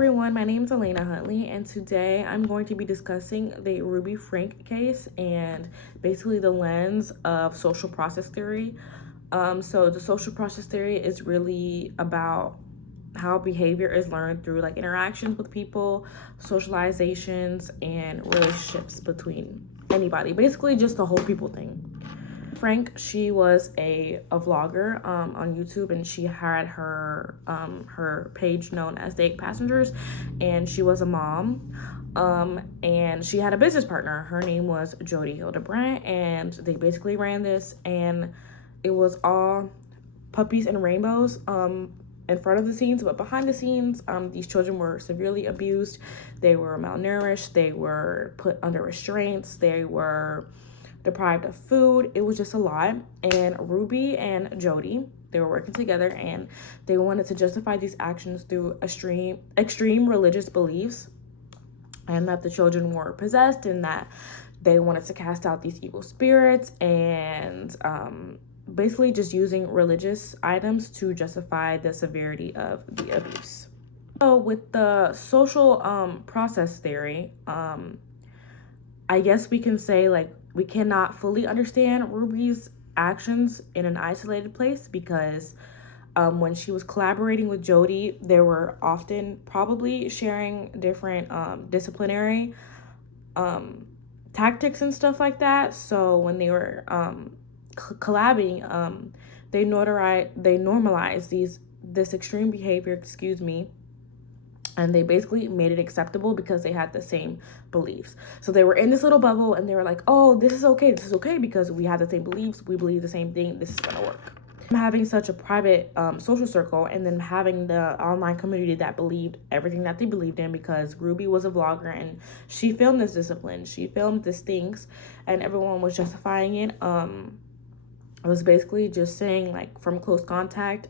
everyone, my name is Elena Huntley, and today I'm going to be discussing the Ruby Frank case and basically the lens of social process theory. So the social process theory is really about how behavior is learned through like interactions with people, socializations, and relationships between anybody. Basically, just the whole people thing. Frank, she was a vlogger on YouTube, and she had her page known as The 8 Passengers, and she was a mom. And she had a business partner. Her name was Jody Hildebrandt, and they basically ran this, and it was all puppies and rainbows in front of the scenes, but behind the scenes, these children were severely abused. They were malnourished. They were put under restraints. They were deprived of food. It was just a lot. And Ruby and Jody, they were working together, and they wanted to justify these actions through extreme religious beliefs, and that the children were possessed, and that they wanted to cast out these evil spirits, and basically just using religious items to justify the severity of the abuse. So with the social process theory, I guess we can say like we cannot fully understand Ruby's actions in an isolated place, because when she was collaborating with Jody, they were often probably sharing different disciplinary tactics and stuff like that. So when they were collabing, they normalized this extreme behavior, and they basically made it acceptable because they had the same beliefs. So they were in this little bubble, and they were like, oh, this is okay because we have the same beliefs, we believe the same thing, this is gonna work. Having such a private social circle, and then having the online community that believed everything that they believed in, because Ruby was a vlogger and she filmed this discipline, she filmed these things, and everyone was justifying it. I was basically just saying, like, from close contact,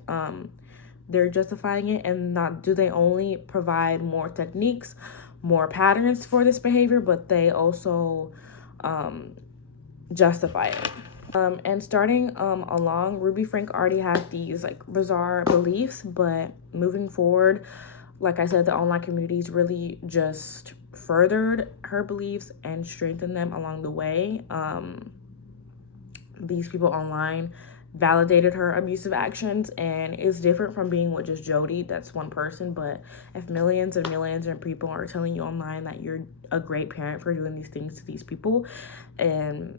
they're justifying it, and not do they only provide more techniques, more patterns for this behavior, but they also justify it. And starting along, Ruby Frank already had these like bizarre beliefs, but moving forward, like I said, the online communities really just furthered her beliefs and strengthened them along the way. These people online validated her abusive actions, and it's different from being with just Jody. That's one person, but if millions and millions of people are telling you online that you're a great parent for doing these things to these people, and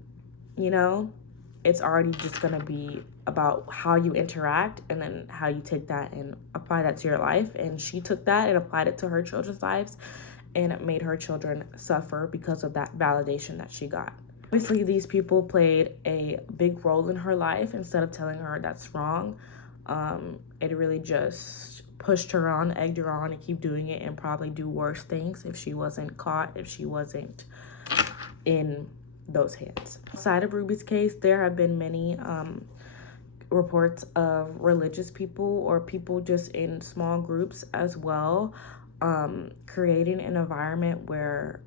it's already just gonna be about how you interact, and then how you take that and apply that to your life. And she took that and applied it to her children's lives, and it made her children suffer because of that validation that she got. Obviously, these people played a big role in her life. Instead of telling her that's wrong, it really just pushed her on, egged her on to keep doing it, and probably do worse things if she wasn't caught, if she wasn't in those hands. Outside of Ruby's case, there have been many reports of religious people, or people just in small groups as well, creating an environment where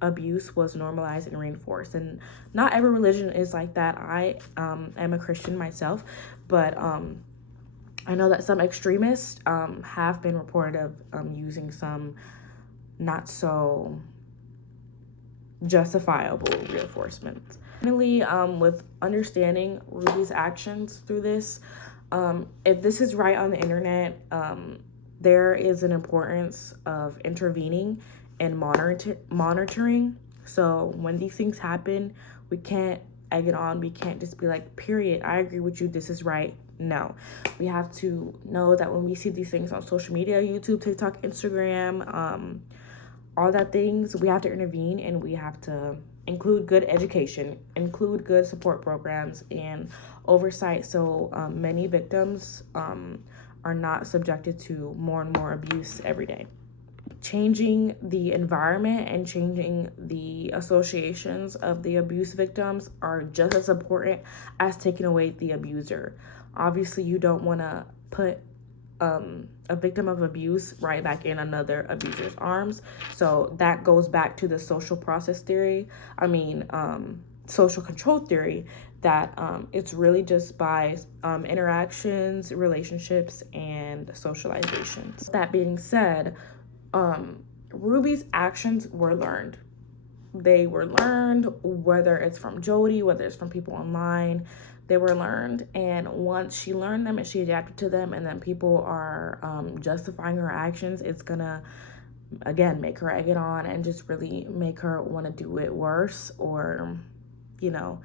abuse was normalized and reinforced. And not every religion is like that. I am a Christian myself, but I know that some extremists have been reported of using some not so justifiable reinforcements. Finally, with understanding Ruby's actions through this, if this is right on the internet, there is an importance of intervening and monitoring. So when these things happen, we can't egg it on. We can't just be like, period, I agree with you, this is right. No, we have to know that when we see these things on social media, YouTube, TikTok, Instagram, all that things, we have to intervene, and we have to include good education, include good support programs and oversight, so many victims are not subjected to more and more abuse every day. Changing the environment and changing the associations of the abuse victims are just as important as taking away the abuser. Obviously, you don't want to put a victim of abuse right back in another abuser's arms. So that goes back to the social process theory. Social control theory, that it's really just by interactions, relationships, and socializations. That being said, Ruby's actions were learned. They were learned, whether it's from Jody, whether it's from people online, they were learned. And once she learned them and she adapted to them, and then people are justifying her actions, it's gonna, again, make her egg it on and just really make her want to do it worse, or, you know,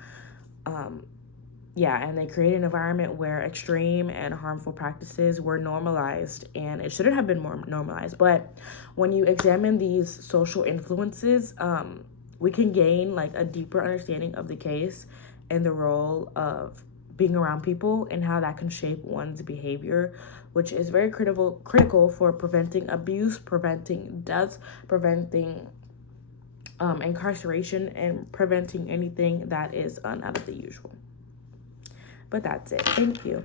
yeah, and they create an environment where extreme and harmful practices were normalized, and it shouldn't have been more normalized. But when you examine these social influences, we can gain like a deeper understanding of the case and the role of being around people and how that can shape one's behavior, which is very critical for preventing abuse, preventing deaths, preventing incarceration, and preventing anything that is out of the usual. But that's it. Thank you.